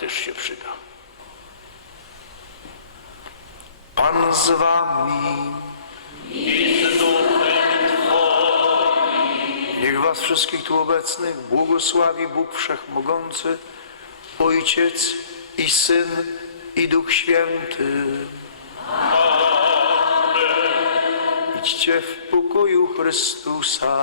też się przyda. Pan z wami. Niech was wszystkich tu obecnych błogosławi Bóg Wszechmogący, Ojciec i Syn i Duch Święty. Idźcie w pokoju Chrystusa.